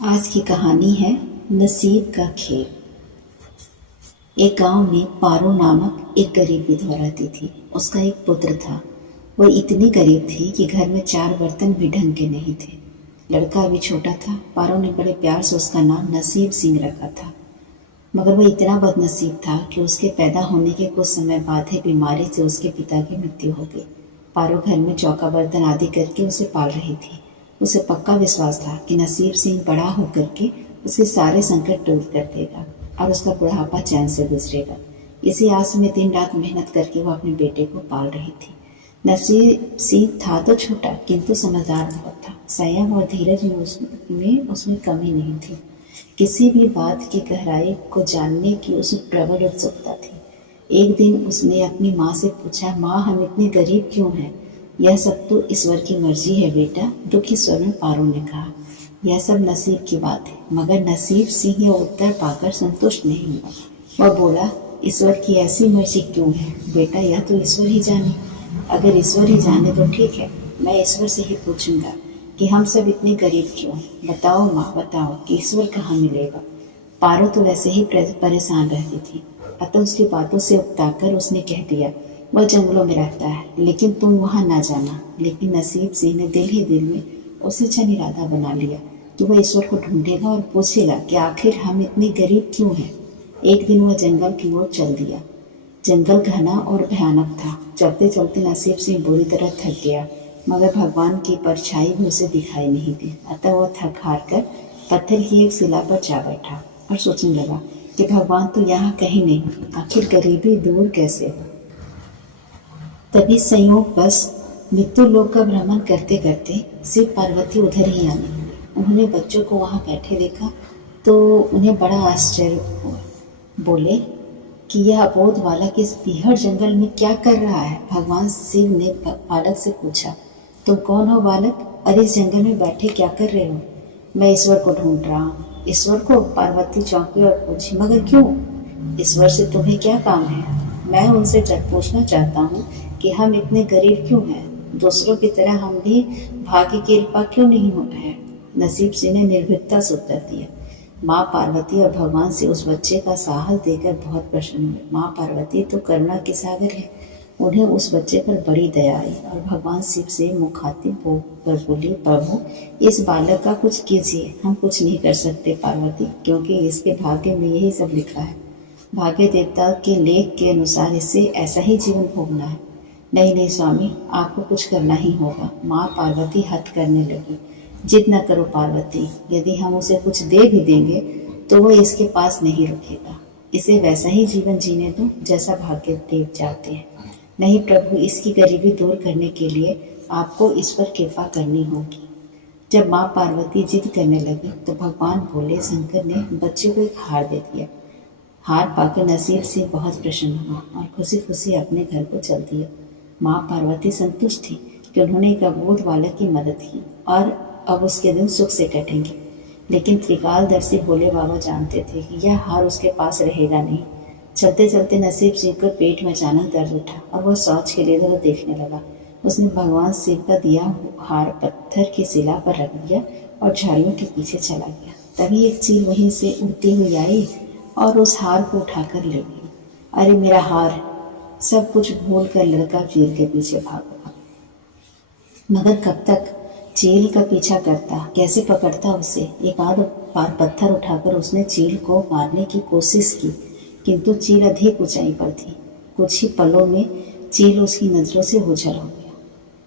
आज की कहानी है नसीब का खेल। एक गांव में पारो नामक एक गरीब विधवा रहती थी। उसका एक पुत्र था। वो इतनी गरीब थी कि घर में 4 बर्तन भी ढंग के नहीं थे। लड़का अभी छोटा था। पारो ने बड़े प्यार से उसका नाम नसीब सिंह रखा था। मगर वो इतना बदनसीब था कि उसके पैदा होने के कुछ समय बाद ही बीमारी से उसके पिता की मृत्यु हो गई। पारो घर में चौका बर्तन आदि करके उसे पाल रही थी। उसे पक्का विश्वास था कि नसीब सिंह बड़ा होकर के उसके सारे संकट दूर कर देगा और उसका बुढ़ापा चैन से गुजरेगा। इसी आस में दिन रात मेहनत करके वो अपने बेटे को पाल रही थी। नसीब सिंह था तो छोटा, किंतु समझदार बहुत था। संयम और धीरज में उसमें कमी नहीं थी। किसी भी बात की गहराई को जानने की उसे प्रबल उत्सुकता थी। एक दिन उसने अपनी माँ से पूछा, माँ, हम इतने गरीब क्यों हैं? यह सब तो ईश्वर की मर्जी है बेटा, दुखी स्वर में पारो ने कहा। यह सब नसीब की बात है। मगर नसीब सिंह यह उत्तर पाकर संतुष्ट नहीं हुआ। वह बोला, ईश्वर की ऐसी मर्जी क्यों है बेटा? यह तो ईश्वर ही जाने। अगर ईश्वर ही जाने तो ठीक है, मैं ईश्वर से ही पूछूंगा कि हम सब इतने गरीब क्यों हैं। बताओ माँ, बताओ कि ईश्वर कहाँ मिलेगा? पारो तो वैसे ही परेशान रहती थी, अतः उसकी बातों से उकताकर उसने कह दिया, वह जंगलों में रहता है, लेकिन तुम वहाँ ना जाना। लेकिन नसीब सिंह ने दिल ही दिल में उसे छन इरादा बना लिया कि वह ईश्वर को ढूंढेगा और पूछेगा कि आखिर हम इतने गरीब क्यों हैं। एक दिन वह जंगल की ओर चल दिया। जंगल घना और भयानक था। चलते चलते नसीब सिंह बुरी तरह थक गया, मगर भगवान की परछाई भी उसे दिखाई नहीं दी। अतः वह थक हार कर पत्थर की एक शिला पर जा बैठा और सोचने लगा कि भगवान तो यहाँ कहीं नहीं, आखिर गरीबी दूर कैसे हो। तभी संयोग बस मृत्यु लोक का भ्रमण करते करते शिव पार्वती उधर ही आने लगे। उन्होंने बच्चों को वहाँ बैठे देखा तो उन्हें बड़ा आश्चर्य हुआ। बोले कि यह अबोध बालक इस बीहड़ जंगल में क्या कर रहा है? भगवान शिव ने बालक से पूछा, तुम कौन हो बालक? अरे इस जंगल में बैठे क्या कर रहे हो? मैं ईश्वर को ढूंढ रहा हूँ। ईश्वर को? पार्वती चौंकी और पूछी, मगर क्यों? ईश्वर से तुम्हें क्या काम है? मैं उनसे पूछना चाहता हूँ कि हम इतने गरीब क्यों हैं? दूसरों की तरह हम भी भाग्य की कृपा क्यों नहीं है? नसीब सिंह ने निर्भीकता से उत्तर दिया। माँ पार्वती और भगवान से उस बच्चे का साहस देकर बहुत प्रसन्न हुए। माँ पार्वती तो करुणा के सागर है। उन्हें उस बच्चे पर बड़ी दया आई और भगवान शिव से मुखातिब होकर बोली, प्रभु, इस बालक का कुछ कीजिए। हम कुछ नहीं कर सकते पार्वती, क्योंकि इसके भाग्य में यही सब लिखा है। भाग्य देवता के लेख के अनुसार इसे ऐसा ही जीवन भोगना है। नहीं नहीं स्वामी, आपको कुछ करना ही होगा। माँ पार्वती हठ करने लगी। जिद न करो पार्वती, यदि हम उसे कुछ दे भी देंगे तो वो इसके पास नहीं रुकेगा। इसे वैसा ही जीवन जीने दो जैसा भाग्य देव चाहते हैं। नहीं प्रभु, इसकी गरीबी दूर करने के लिए आपको इस पर कृपा करनी होगी। जब माँ पार्वती जिद करने लगी तो भगवान भोले शंकर ने बच्चे को एक हार दे दिया। हार पाकर नसीब से बहुत प्रसन्न हुआ और खुशी खुशी अपने घर को चल दिया। माँ पार्वती संतुष्ट थी कि उन्होंने एक अबोध बालक की मदद की और अब उसके दिन सुख से कटेंगे। लेकिन त्रिकालदर्शी भोले बाबा जानते थे कि यह हार उसके पास रहेगा नहीं। चलते चलते नसीब सिंह को पेट में अचानक दर्द उठा और वह शौच के लिए इधर देखने लगा। उसने भगवान शिव का दिया हार पत्थर की शिला पर रख दिया और झाड़ियों के पीछे चला गया। तभी एक चील वहीं से उड़ती हुई आई और उस हार को उठाकर ले गई। अरे मेरा हार! सब कुछ भूल कर लड़का चील के पीछे भागा। मगर कब तक चील का पीछा करता, कैसे पकड़ता उसे? एक आध बार पत्थर उठाकर उसने चील को मारने की कोशिश की, किंतु चील अधिक ऊंचाई पर थी। कुछ ही पलों में चील उसकी नजरों से ओझल हो गया।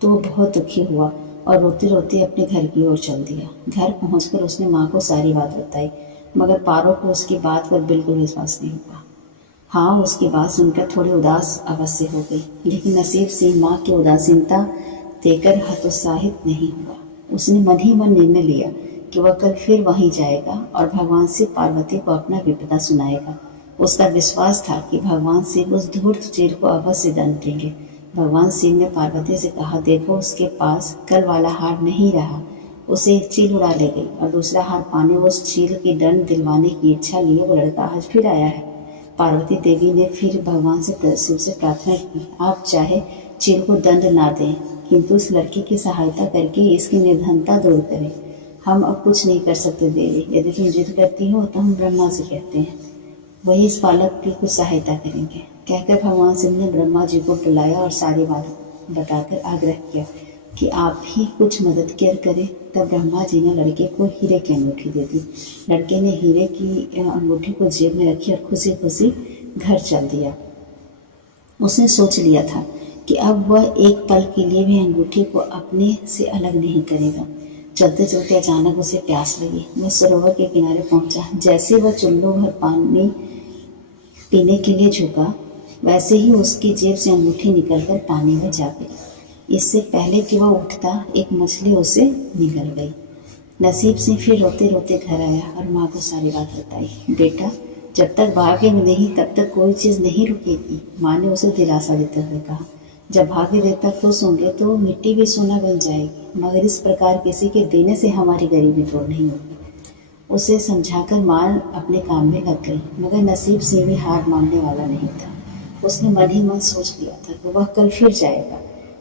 तो वो बहुत दुखी हुआ और रोते रोते अपने घर की ओर चल दिया। घर पहुंचकर उसने माँ को सारी बात बताई, मगर पारो को उसकी बात पर बिल्कुल विश्वास नहीं हुआ। हाँ, उसकी बात सुनकर थोड़ी उदास अवश्य हो गई, लेकिन नसीब सिंह माँ की उदासीनता देकर हतोत्साहित नहीं हुआ। उसने मन ही मन निर्णय लिया कि वह कल फिर वहीं जाएगा और भगवान शिव पार्वती को अपना विपदा सुनाएगा। उसका विश्वास था कि भगवान शिव उस धूर्त चील को अवश्य दंड देंगे। भगवान शिव ने पार्वती से कहा, देखो उसके पास कल वाला हार नहीं रहा। उसे एक चील उड़ा ले गई और दूसरा हार पाने उस चील की दंड दिलवाने की इच्छा लिए वो लड़का आज फिर आया है। पार्वती देवी ने फिर भगवान से शिव से प्रार्थना की, आप चाहे चील को दंड ना दें, किंतु उस लड़की की सहायता करके इसकी निर्धनता दूर करें। हम अब कुछ नहीं कर सकते देवी, यदि तुम जिद करती हो तो हम ब्रह्मा से कहते हैं, वही इस बालक की कुछ सहायता करेंगे। कहकर भगवान शिव ने ब्रह्मा जी को बुलाया और सारी बात बताकर आग्रह किया कि आप ही कुछ मदद करें। तब ब्रह्मा जी ने लड़के को हीरे की अंगूठी दे दी। लड़के ने हीरे की अंगूठी को जेब में रखी और खुशी खुशी घर चल दिया। उसने सोच लिया था कि अब वह एक पल के लिए भी अंगूठी को अपने से अलग नहीं करेगा। चलते चलते अचानक उसे प्यास लगी। वह सरोवर के किनारे पहुंचा। जैसे वह चुल्लू भर पानी पीने के लिए झुका, वैसे ही उसकी जेब से अंगूठी निकलकर पानी में जा गिरी। इससे पहले कि वह उठता, एक मछली उसे निगल गई। नसीब सिंह फिर रोते रोते घर आया और माँ को सारी बात बताई। बेटा, जब तक भाग्य में नहीं तब तक कोई चीज़ नहीं रुकेगी, माँ ने उसे दिलासा देते हुए कहा। जब भाग्य देवता खुश होंगे तो मिट्टी भी सोना बन जाएगी, मगर इस प्रकार किसी के देने से हमारी गरीबी दूर नहीं होगी। उसे समझाकर माँ अपने काम में लग गई, मगर नसीब सिंह भी हार मानने वाला नहीं था। उसने मन ही मन सोच लिया था कि वह कल फिर जाएगा।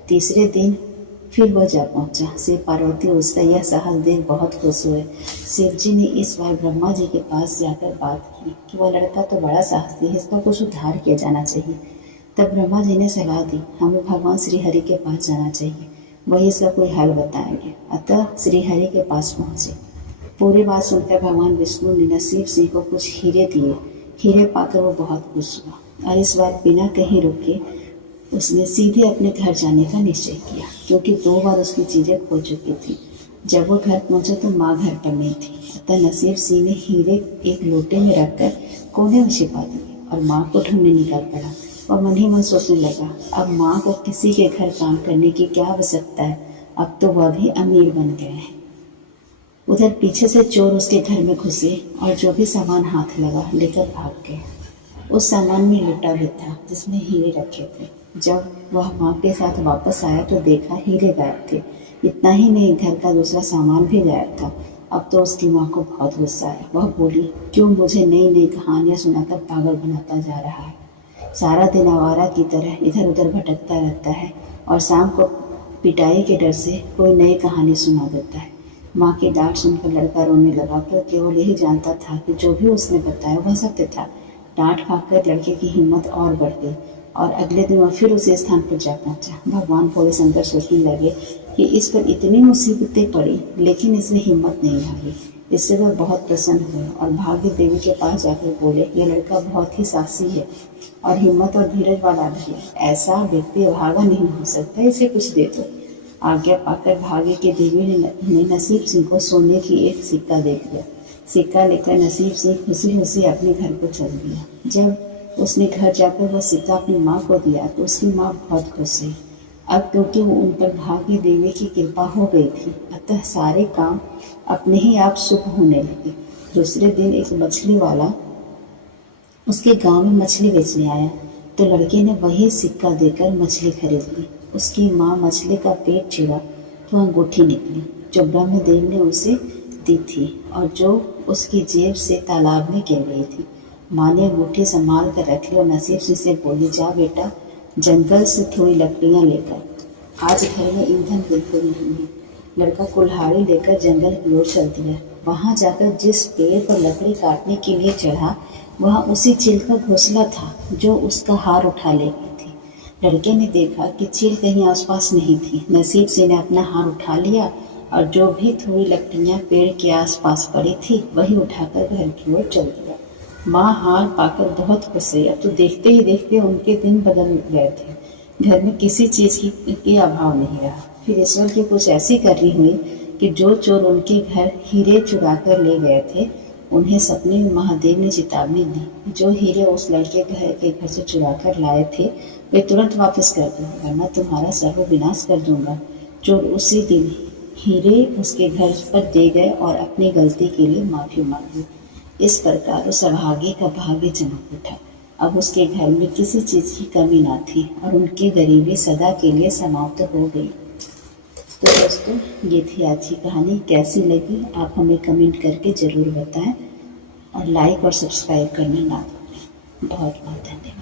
तीसरे दिन फिर वह जा पहुंचा। शिव पार्वती उसका यह साहस देख बहुत खुश हुए। शिव जी ने इस बार ब्रह्मा जी के पास जाकर बात की कि वह लड़का तो बड़ा साहसी है, इसका कुछ उद्धार किया जाना चाहिए। तब ब्रह्मा जी ने सलाह दी, हमें भगवान श्री हरि के पास जाना चाहिए, वही इसका कोई हल बताएंगे। अतः श्री हरि के पास पहुंचे। पूरी बात सुनकर भगवान विष्णु ने नसीब सिंह को कुछ हीरे दिए। हीरे पाकर वो बहुत खुश हुआ और इस बार बिना कहीं रुके उसने सीधे अपने घर जाने का निश्चय किया, क्योंकि 2 बार उसकी चीज़ें खो चुकी थी। जब वो घर पहुंचा तो माँ घर पर नहीं थी। अतः नसीब सिंह ने हीरे एक लोटे में रखकर कोने में छिपा दिए और माँ को ढूंढने निकल पड़ा। और मन ही मन सोचने लगा, अब माँ को किसी के घर काम करने की क्या आवश्यकता है, अब तो वह भी अमीर बन गए हैं। उधर पीछे से चोर उसके घर में घुसे और जो भी सामान हाथ लगा लेकर भाग गए। उस सामान में लोटा भी था जिसमें हीरे रखे थे। जब वह माँ के साथ वापस आया तो देखा हीरे गायब थे। इतना ही नहीं, घर का दूसरा सामान भी गायब था। अब तो उसकी माँ को बहुत गुस्सा आया। वह बोली, क्यों मुझे नई नई कहानियाँ सुनाकर पागल बनाता जा रहा है। सारा दिन आवारा की तरह इधर उधर भटकता रहता है और शाम को पिटाई के डर से कोई नई कहानी सुना देता है। माँ की डांट सुनकर लड़का रोने लगा, पर केवल यही जानता था कि जो भी उसने बताया वह सत्य था। डांट खाकर लड़के की हिम्मत और बढ़ गई और अगले दिन वह फिर उसी स्थान पर जा पहुंचा। भगवान भोले शंकर सोचने लगे कि इस पर इतनी मुसीबतें पड़ी लेकिन इसने हिम्मत नहीं हारी। इससे वह बहुत प्रसन्न हुए और भाग्य देवी के पास जाकर बोले, यह लड़का बहुत ही साहसी है और हिम्मत और धीरज वाला भी है। ऐसा व्यक्ति अभागा नहीं हो सकता, इसे कुछ दे दो। आज्ञा पाकर भाग्य की देवी ने नसीब सिंह को सोने की एक सिक्का दे दिया। सिक्का लेकर नसीब सिंह खुशी खुशी अपने घर को चल दिया। जब उसने घर जाकर वह सिक्का अपनी माँ को दिया तो उसकी माँ बहुत खुश हुई। अब क्योंकि वो उन पर भाग्य देवी की कृपा हो गई थी, अतः सारे काम अपने ही आप शुभ होने लगे। दूसरे दिन एक मछली वाला उसके गांव में मछली बेचने आया तो लड़के ने वही सिक्का देकर मछली खरीद ली। उसकी माँ मछली का पेट चिरा तो अंगूठी निकली जो ब्रह्मदेव ने उसे दी थी और जो उसकी जेब से तालाब में गिर गई थी। माँ ने अंगूठी संभाल कर रख ली और नसीब सिंह से बोली, जा बेटा जंगल से थोड़ी लकड़ियाँ लेकर, आज घर में ईंधन बिल्कुल नहीं है। लड़का कुल्हाड़ी लेकर जंगल की ओर चल दिया। वहाँ जाकर जिस पेड़ पर लकड़ी काटने के लिए चढ़ा वहाँ उसी चील का घोंसला था जो उसका हार उठा ले गई थी। लड़के ने देखा कि चील कहीं आसपास नहीं थी। नसीब सिंह ने अपना हार उठा लिया और जो भी थोड़ी लकड़ियाँ पेड़ के आसपास पड़ी थी वही उठाकर घर की ओर चल दिया। माँ हार पाकर बहुत खुश हुई। अब तो देखते ही देखते उनके दिन बदल गए थे। घर में किसी चीज़ की अभाव नहीं रहा। फिर ईश्वर की कुछ ऐसी करनी हुई कि जो चोर उनके घर हीरे चुरा कर ले गए थे उन्हें सपने में महादेव ने चेतावनी दी, जो हीरे उस लड़के के घर से चुरा कर लाए थे वे तुरंत वापस कर दो वरना तुम्हारा सर्वविनाश कर दूंगा। चोर उसी दिन हीरे उसके घर पर दे गए और अपनी गलती के लिए माफ़ी मांगी। इस प्रकार उस अभागे का भाग्य चमक उठा। अब उसके घर में किसी चीज़ की कमी ना थी और उनकी गरीबी सदा के लिए समाप्त हो गई। तो दोस्तों, ये थी आज की कहानी। कैसी लगी आप हमें कमेंट करके ज़रूर बताएं और लाइक और सब्सक्राइब करना ना भूलें। बहुत बहुत धन्यवाद।